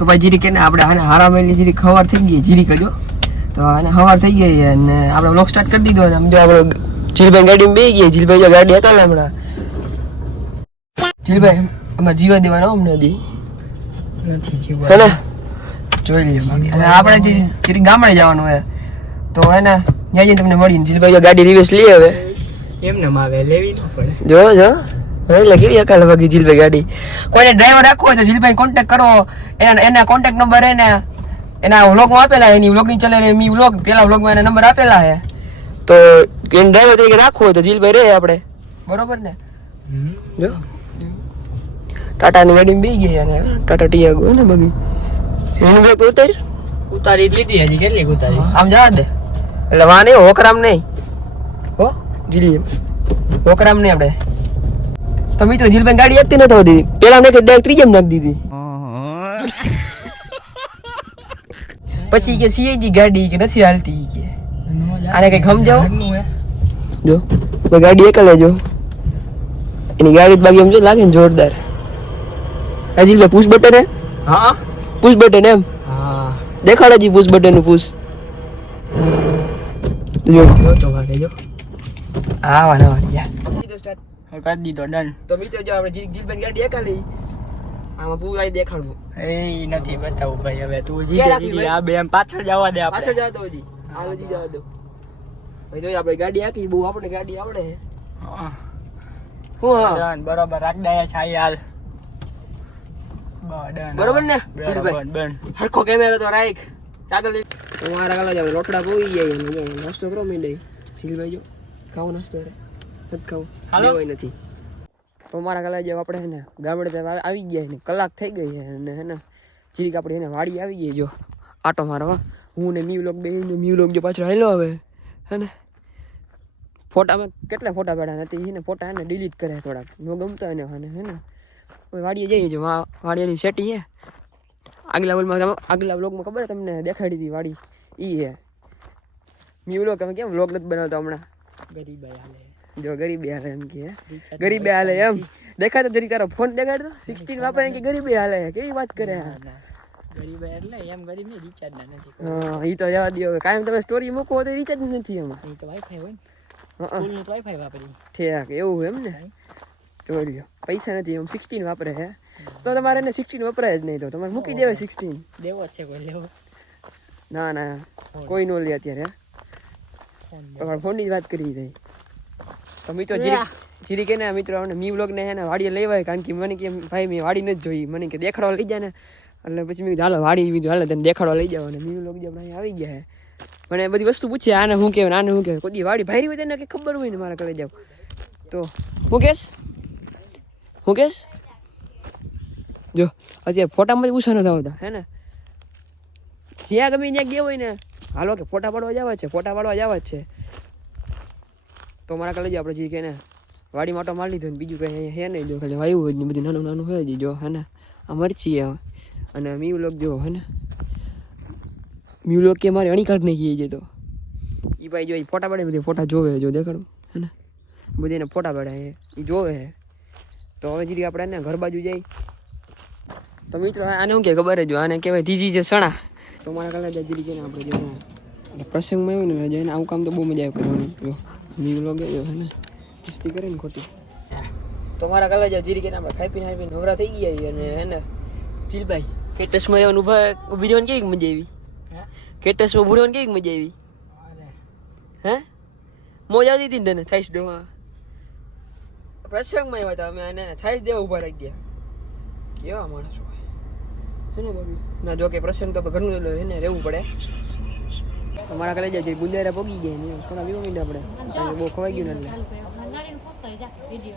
તો ભાઈ જીરી કે ને આપણે આને હારા મેલી જીરી ખવાર થઈ ગઈ જીરી કજો તો આને હવાર થઈ ગઈ અને આપણે વ્લોગ સ્ટાર્ટ કરી દીધો અને આમ જો આપણે જીલભાઈ ગાડીમાં બેસી ગયા જીલભાઈ જો ગાડી હકાલે હમણાં જીલભાઈ અમારે જીવા દેવાનો અમને હજી નથી જીવવા હે જોઈ લઈએ બાકી અને આપણે જીરી ગામડે જવાનું હે તો હે ને ત્યાં જઈને તમને મળીને જીલભાઈ ગાડી રિવેસ લઈ આવે એમને માવે લેવી ન પડે જો એટલે કેવી હકાલે બાકી જીલભાઈ ગાડી કોઈને ડ્રાઈવર રાખવો હોય તો જીલભાઈ કોન્ટેક્ટ કરો એના કોન્ટેક્ટ નંબર એને એના વ્લોગમાં આપેલા એની વ્લોગની ચલે મી વ્લોગ પેલા વ્લોગમાં એના નંબર આપેલા છે તો એને ડ્રાઈવર તરીકે રાખવો હોય તો જીલભાઈ રહે આપણે બરોબર ને જો ટાટાની ગાડીમાં બેસી ગયા અને ટાટા ટિયાગો ને બગી એનું વ્લોગ ઉતારી લીધી હજી કેટલી ઉતારી આમ જવા દે એટલે વાં નહીં હોકરામ નહીં હો જીલી હોકરામ નહીં આપણે તો મિત્રો જીલભાઈ ગાડી એકતી નથી આવતી પેલા ને કે ડાયરેક્ટ ત્રીજામાં નાખી દીધી પછી કે સીએજી ગાડી કે નથી હાલતી કે આને કઈ સમજાવો જો ગાડી એકલે જો એની ગાડી બાકી એમ જો લાગે ને જોરદાર હજી પુશ બટન હે હા પુશ બટન એમ હા દેખાડે જી પુશ બટન નું પુશ જો તો વાગે જો હા વાના યાર કરી દીધો ડન તો મિત્રો જો આપણે જીલભાઈ ગાડી એકાલી આમાં પૂરાઈ દેખાડવું એ નથી બતાવું ભાઈ હવે તું જીતે આ બે એમ પાછળ જવા દે પાછળ જવા દો હજી હાલ હજી જવા દો ભાઈ જો આપણે ગાડી આકી બહુ આપણે ગાડી આવડે હે હા હું હા ડન બરોબર રાખ દે છે હાલ બરોબર ને બરોબર ડન હરખો કેમેરો તો રાખ આગળ મારા કાલે આપણે રોટડા પોઈ જાય અને જો નાસ્તો કરો મીંડે જીલભાઈ જો ખાવ નાસ્તો રે નથી ખાવ દેવાય નથી તો મારા કાલે જે આપણે હે ને ગામડે આવી ગયા ને કલાક થઈ ગઈ છે અને હે ને જીરીક આપણે એને વાડી આવી ગઈ જો આટો મારવા હું ને મી વ્લોગ બે મી વ્લોગ જો પાછળ હાલ્યો હવે હે ને ફોટામાં કેટલા ફોટા પાડ્યા નથી એને ફોટા એને ડિલીટ કરે થોડાક નો ગમતો એને હે ને વાડીએ જઈએ જો વાડીની સેટી હે આગલા વ્લોગમાં ખબર તમને દેખાડી હતી વાડી ઈ હે મી વ્લોગ તમે કેમ વ્લોગ નથી બનાવતો હમણાં ગરીબાઈ હાલે જો ગરીબી હાલે એમ કે ગરીબી હાલે એમ દેખાતો જરી તારો ફોન દેખાડ દો 16 વાપરે કે ગરીબી હાલે કેવી વાત કરે ગરીબાઈ એટલે એમ ગરીબ ને રિચાર્જ ના નથી હા ઈ તો જવા દો હવે કાયમ તમે સ્ટોરી મૂકો તો રિચાર્જ નથી એમાં એ તો વાઈફાઈ હોય ને સ્કૂલ નું વાઈફાઈ વાપરી ઠીક એવું એમ ને જોઈ પૈસા નથી એમ 16 વાપરે હે તો તમારે એને 16 વપરાય જ નહીં તો તમારે મૂકી દેવાય 16 દેવો છે કોઈ લેવો ના કોઈ નો લે અત્યારે તમારા ફોનની જ વાત કરી થઈ તો મિત્રો જીરી કે ને મિત્રો મી વ્લોગ ને હે ને વાડીએ લેવાય કારણ કે મને કે ભાઈ મેં વાડી નથી જોઈ મને કે દેખાડવા લઈ જાય ને એટલે પછી મેં હાલો વાડી બીજું હાલે તને દેખાડવા લઈ જાવ અને મી વ્લોગ જે આપણે આવી ગયા છે મને બધી વસ્તુ પૂછે આને શું કહેવાય આને શું કહેવાય કોઈ વાડી ભાઈ હોય તેને કે ખબર હોય ને મારા કરે જાવ તો હું કેસ જો અત્યારે ફોટામાં પૂછા નથી આવતા હે ને જ્યાં ગમે ત્યાં ગયા હોય ને હાલો કે ફોટા પાડવા જવા છે તો મારા કાલે આપણે જે કે ને વાડી માટો મારી લીધો ને બીજું કંઈ હે નહીં જો ખાલી વાયુ હોય ને બધું નાનું હોય જ જો હે ને આ મરચી અને મી વ્લોગ જો હે ને મી વ્લોગ કે મારે અણી કાઢ નાખી જાય તો એ ભાઈ જો ફોટા પાડે બધી ફોટા જોવે જો દેખાડું હે ને બધી એને ફોટા પાડે એ જોવે તો હવે જીરી આપણે ને ઘર બાજુ જઈ તો મિત્રો આને શું કે ખબર જ જો આને કહેવાય ધીજી છે સણા તો મારા કાલે જીરી કે ને આપણે જો પ્રસંગમાં આવ્યું ને જઈને આવું કામ તો બહુ મજા આવે કરવાની જો મી વ્લોગ જો હે ને મસ્તી કરે ને ખોટી તો મારા કાલે જીરી કે આપણે ખાઈ પીને નવરા થઈ ગયા અને હે ને જીલભાઈ કેટસમાં રહેવાનું ઊભી રહેવાની કેવી મજા આવી કેટસમાં ઊભું રહેવાની કેવી મજા આવી હે મોજ આવતી હતી ને તને થાઈસ દેવા પ્રસંગમાં આવ્યા હતા અમે એને થાઈસ દેવા ઊભા રહી ગયા કેવા માણસ હોય હે ને બાબી ના જો કે પ્રસંગ તો ઘરનું એને રહેવું પડે અમારા કાલે જાય ગુંદારા પોગી ગયા ને થોડા વીવો મિનિટ આપણે બહુ ખવાઈ ગયું ને એટલે